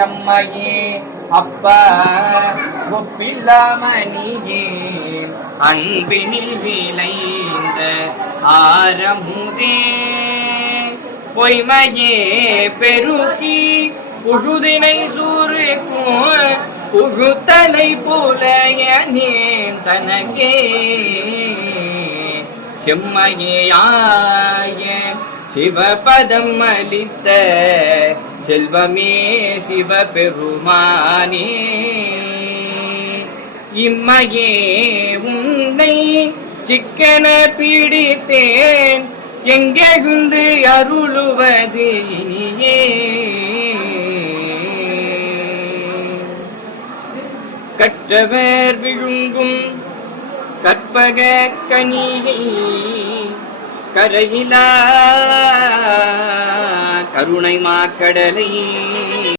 அம்மையே அப்பா ஒப்பில்லாமணியே அன்பினில் விளைந்த ஆரமுதே பொய்மையே பெருக்கி புழுதினை சூருக்கும் புழுத்தலை போலையனே தனக்கே செம்மையாய சிவபதம் அளித்த செல்வமே சிவபெருமானே இம்மையே உன்னை சிக்கன பிடித்தேன் எங்கெழுந்து அருளுவது இனியே கற்றவர் விழுங்கும் கற்பக கனியை கரையிலா கருணை மாக்கடலை